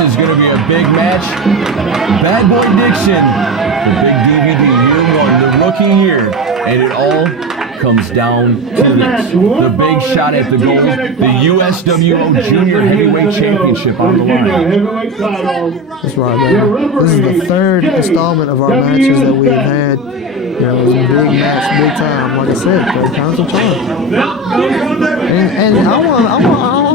is going to be a big match. Bad Boy Dixon, the big DVD, year one, the rookie year, and it all comes down to this. The big shot at the gold, the USWO Junior Heavyweight Championship on the line. That's right, man. This is the third installment of our matches that we have had. You know, it was a big match, big time. Like I said, third time's a charm. And I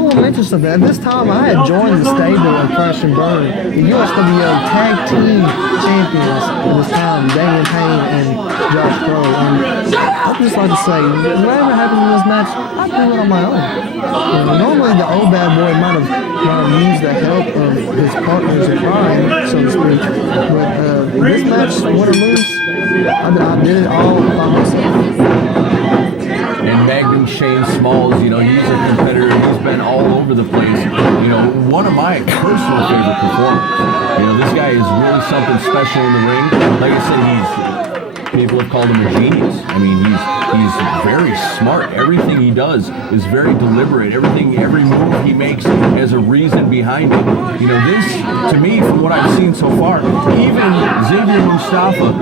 want to mention something. At this time, I had joined the stable of Crash and Burn, the USWO Tag Team Champions at this time, Damian Payne and Josh Crow. And I'd just like to say, whatever happened in this match, I do it on my own. You know, normally, the old bad boy might have used the help of his partners in crime, so to speak. But in this match, win or lose, I did it all by myself. And Magnum Shane Smalls, you know, he's a competitor. He's been all over the place. You know, one of my personal favorite performers. You know, this guy is really something special in the ring. Like I said, people have called him a genius. I mean, he's very smart. Everything he does is very deliberate. Every move he makes has a reason behind it. You know, this, to me, from what I've seen so far, even Xavier Mustafa,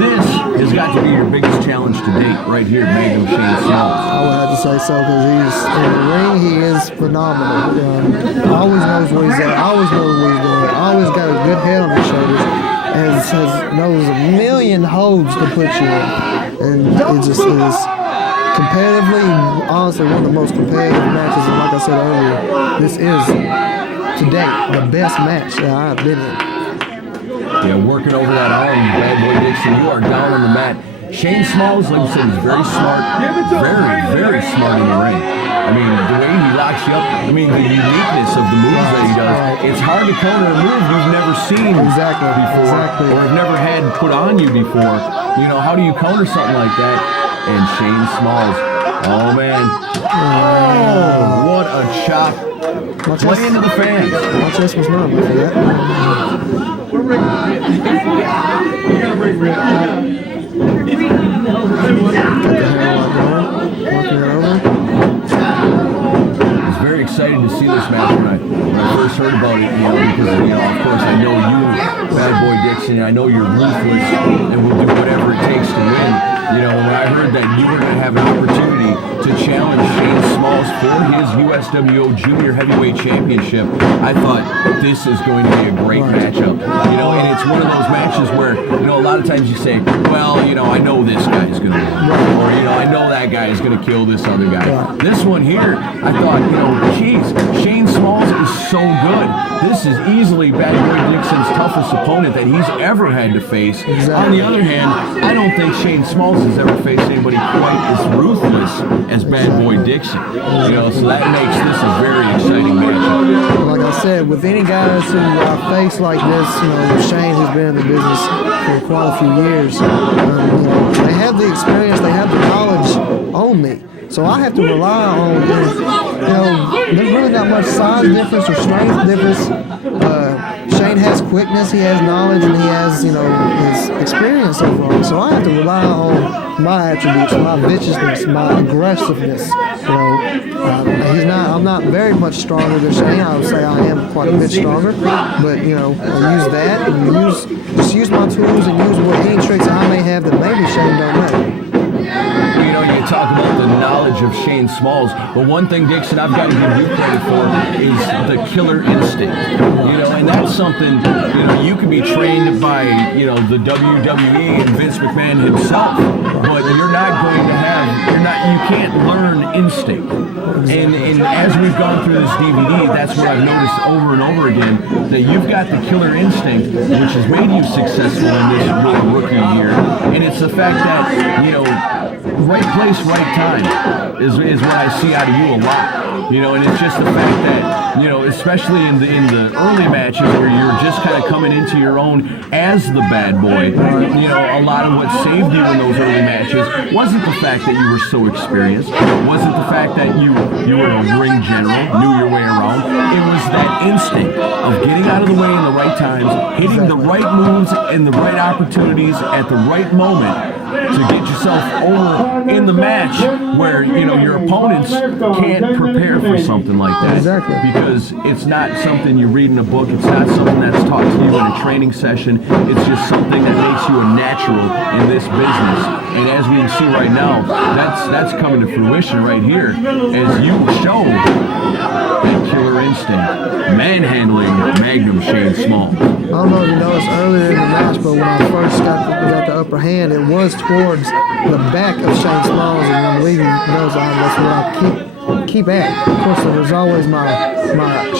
this has got to be your biggest challenge to date, right here, Magnum Shane Smalls. I would have to say so, because he's in the ring. He is phenomenal. Always knows where he's at. Always knows what he's doing. Always got a good head on his shoulders. And knows a million holds to put you in. And it just is competitively, honestly, one of the most competitive matches. And like I said earlier, this is, to date, the best match that I've been in. Yeah, working over that arm, Bad Boy Dixon, you are down on the mat. Shane Smalls, like I said, is very smart, very smart in the ring. I mean, the way he locks you up, I mean, the uniqueness of the moves that he does, it's hard to counter a move you've never seen before, or have never had put on you before. You know, how do you counter something like that? And Shane Smalls, oh man, oh, what a chop. Play into the fans. My chest was numb after that. I was very excited to see this match when I first heard about it, you know, because, you know, of course I know you, Bad Boy Dixon, and I know you're ruthless and will do whatever it takes to win. You know, when I heard that you were going to have an opportunity to challenge Shane Smalls for his USWO Junior Heavyweight Championship, I thought this is going to be a great matchup. You know, and it's one of those matches where, you know, a lot of times you say, well, you know, I know this guy's going to win. Or, you know, I know that guy is going to kill this other guy. This one here, I thought, you know, geez, Shane Smalls is so good. This is easily Bad Boy Dixon's toughest opponent that he's ever had to face. On the other hand, I don't think Shane Smalls has ever faced anybody quite as ruthless as Bad Boy Dixon. You know, so that makes this a very exciting matchup. Like I said, with any guys who face like this, you know, Shane, who's been in the business for quite a few years, you know, they have the experience, they have the knowledge on me. So I have to rely on, you know, there's really not much size difference or strength difference. Shane has quickness, he has knowledge, and he has, you know, his experience overall. So I have to rely on my attributes, my viciousness, my aggressiveness. You know, I'm not very much stronger than Shane. I would say I am quite a bit stronger, but you know, I use that and just use my tools and use any tricks I may have that maybe Shane don't know. You know, you talk about the knowledge of Shane Smalls, but one thing, Dixon, I've got to give you credit for is the killer instinct. You know, and that's something, you know, you can be trained by, you know, the WWE and Vince McMahon himself, but you're not going to have, you can't learn instinct. And as we've gone through this DVD, that's what I've noticed over and over again, that you've got the killer instinct, which has made you successful in this rookie year. And it's the fact that, you know, right place, right time is what I see out of you a lot. You know, and it's just the fact that, you know, especially in the early matches where you're just kind of coming into your own as the bad boy, you know, a lot of what saved you in those early matches wasn't the fact that you were so experienced, wasn't the fact that you were a ring general, knew your way around. It was that instinct of getting out of the way in the right times, hitting the right moves and the right opportunities at the right moment to get yourself over in the match where, you know, your opponents can't prepare for something like that. Exactly. Because it's not something you read in a book. It's not something that's taught to you in a training session. It's just something that makes you a natural in this business. And as we can see right now, that's coming to fruition right here as you show that killer instinct, manhandling Magnum Shane Small. I don't know if you noticed earlier in the match, but when I first got the upper hand, it was towards the back of Shane Smalls, and I believe he knows that's what I keep at. Of course, there's always my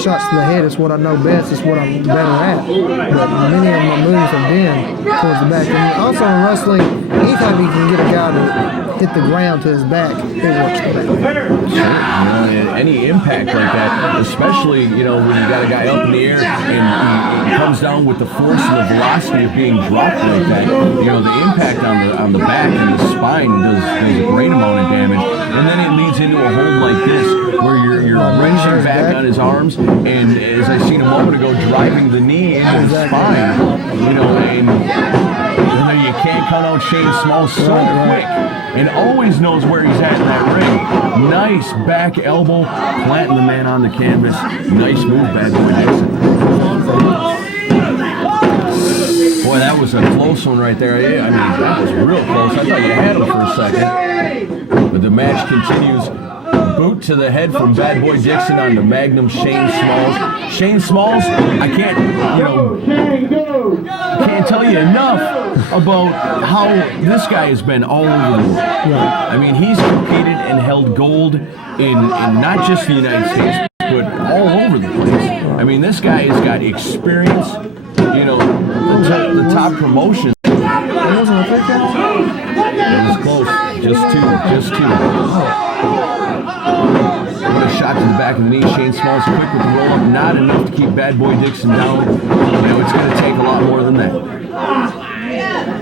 shots to the head. It's what I know best. It's what I'm better at. But many of my moves have been towards the back. And also in wrestling, anytime you can get a guy to hit the ground to his back, it works the back. Sure. Any impact like that, especially, you know, when you got a guy up in the air and he comes down with the force and the velocity of being dropped like that, you know, the impact on the back and the spine does a great amount of damage. And then it leads into a hold like this, where you're wrenching back on his arms, and as I seen a moment ago, driving the knee into his spine, you know, and then you can't count out Shane Small so quick, and always knows where he's at in that ring. Nice back elbow, planting the man on the canvas. Nice move, Bad Boy Dixon. Boy, that was a close one right there. I mean, that was real close. I thought you had him for a second. But the match continues. Boot to the head from Bad Boy Dixon on the Magnum Shane Smalls. Shane Smalls, I can't tell you enough about how this guy has been all over the world. I mean, he's competed and held gold in not just the United States, but all over the place. I mean, this guy has got experience, you know, the top promotions. It wasn't a three count? It was close. Just two. What a shot to the back of the knee. Shane Smalls quick with the roll up. Not enough to keep Bad Boy Dixon down. You know, it's going to take a lot more than that.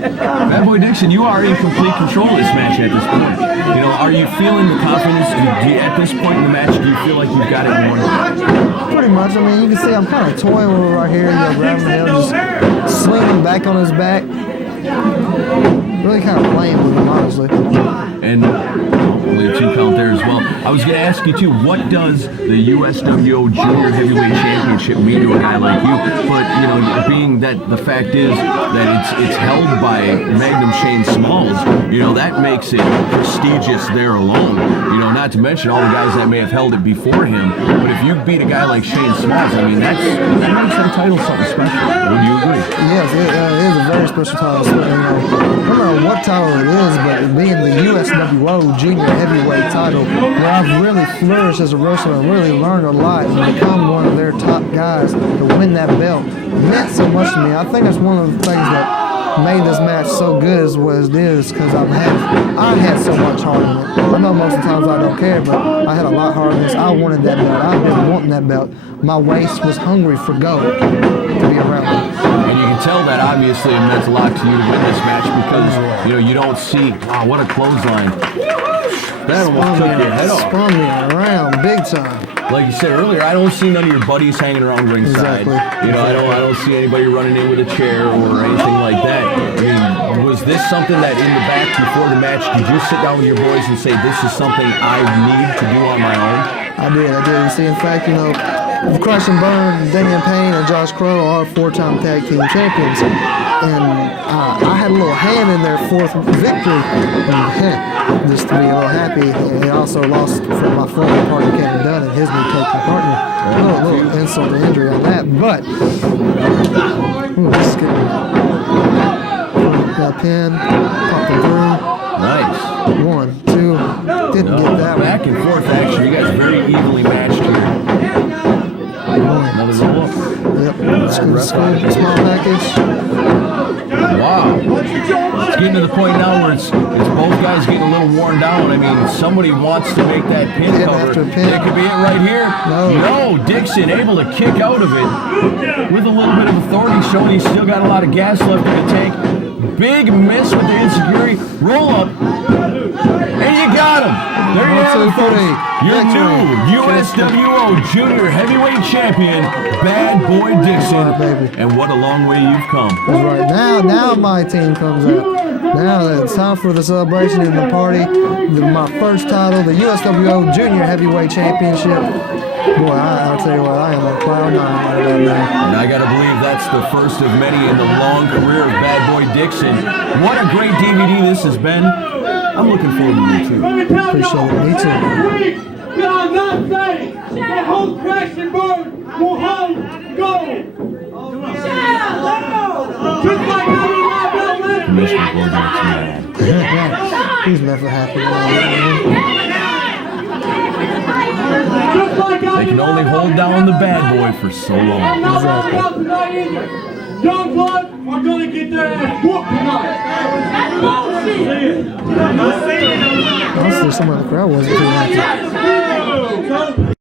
Bad Boy Dixon, you are in complete control of this match at this point. You know, are you feeling the confidence? At this point in the match, do you feel like you've got it won? Pretty much. I mean, you can see I'm kind of toying with it right here. You know, grabbing the head, just slinging back on his back. Really kind of playing with him, honestly. And only a 2 count there as well. I was going to ask you too, what does the USWO Junior Heavyweight Championship mean to a guy like you? But, you know, being that the fact is that it's held by Magnum Shane Smalls, you know, that makes it prestigious there alone. You know, not to mention all the guys that may have held it before him. But if you beat a guy like Shane Smalls, I mean, that makes that title something special. Would you agree? Yes, it is a very special title. So, you know, I don't know what title it is, but it being the USWO Junior Heavyweight title, where I've really flourished as a wrestler and really learned a lot and become one of their top guys to win that belt, meant so much to me. I think that's one of the things that made this match so good as what it is, because I had so much heart in it. I know most of the times I don't care, but I had a lot of heart in this. I wanted that belt. I've been wanting that belt. My waist was hungry for gold to be around it. And you can tell that obviously it meant a lot to you to win this match because, you know, you don't see, wow, what a clothesline. That almost took your head off. Spun me around big time. Like you said earlier, I don't see none of your buddies hanging around ringside. Exactly. You know, I don't see anybody running in with a chair or anything like that. I mean, was this something that in the back before the match, did you sit down with your boys and say, this is something I need to do on my own? I did. You see, in fact, you know, Crush and Burn, Damian Payne, and Josh Crow are 4-time tag team champions. And I had a little hand in their 4th victory. And, just to be a little happy. And he also lost from my former partner, Kevin Dunn, and his new tag team partner. A little insult to injury on that. But, just kidding. Got a pin, popped him through. Nice. 1, 2, didn't get that back one. and forth action. You guys very evenly matched here. Another roll up. Yep. Small package. Wow. It's getting to the point now where it's both guys getting a little worn down. I mean, somebody wants to make that pin cover. After a pin. It could be it right here. No, Dixon able to kick out of it with a little bit of authority, showing he's still got a lot of gas left in the tank. Big miss with the insecurity. Roll up. And you got him. There you have it, folks. Your new USWO Junior Heavyweight Champion, Bad Boy Dixon. Baby. And what a long way you've come. That's right. Now my team comes out. Now it's time for the celebration and the party. My first title, the USWO Junior Heavyweight Championship. Boy, I'll tell you what, I am on cloud nine right about now. And I got to believe that's the first of many in the long career of Bad Boy Dixon. What a great DVD this has been. I'm looking forward to you too. Appreciate it. Me too. We are not saying that home crash and burn will home go. Just like how we have that left. Commissioner Gordon's mad. He's never happy. They can only hold down the Bad Boy for so long. I'm not talking about tonight either. Young blood are going to get their ass whooped tonight. Don't see it. Honestly, someone in the crowd wasn't too happy.